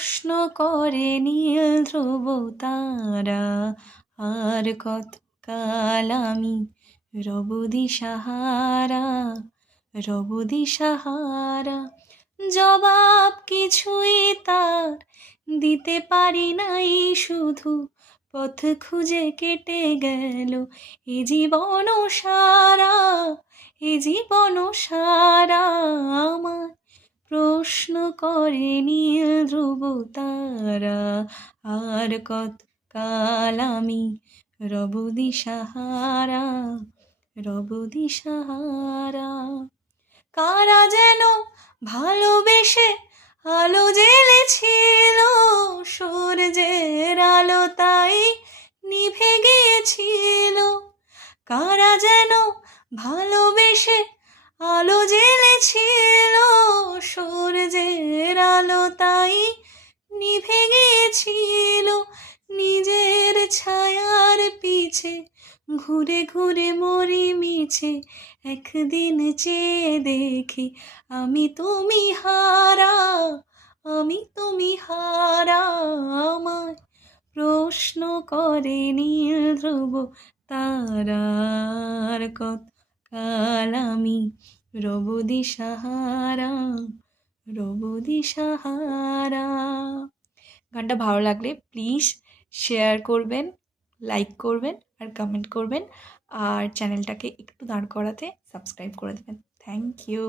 প্রশ্ন করে নীল ধ্রুব তারা, আর কতকাল আমি রব দিশাহারা, রব দিশাহারা। জবাব কিছুই তার দিতে পারি নাই, শুধু পথ খুঁজে কেটে গেল এ জীবন সারা, এ জীবন সারা। আমার প্রশ্ন করে নীল ধ্রুব তারা, আর কতকাল আমি রব দিশাহারা, রব দিশাহারা। কারা যেন ভালোবেসে আলো জ্বেলেছিল, সূর্যের আলো তাই নিভে গিয়েছিল। কারা যেন ভালোবেসে আলো জ্বেলেছিল, সূর্যের আলো তাই নিভে গিয়েছিল। নিজের ছায়ার পিছে ঘুরে ঘুরে মরি মিছে, একদিন চেয়ে দেখি আমি তুমি হারা, আমি তুমি হারা। আমায় প্রশ্ন করে নীল ধ্রুব তারা, আর কতকাল আমি রব দিশাহারা, রব দিশাহারা। গানটা ভালো লাগলে প্লিজ শেয়ার করবেন, লাইক করবেন আর কমেন্ট করবেন, আর চ্যানেলটাকে একটু দাঁড় করাতে সাবস্ক্রাইব করে দেবেন। Thank you.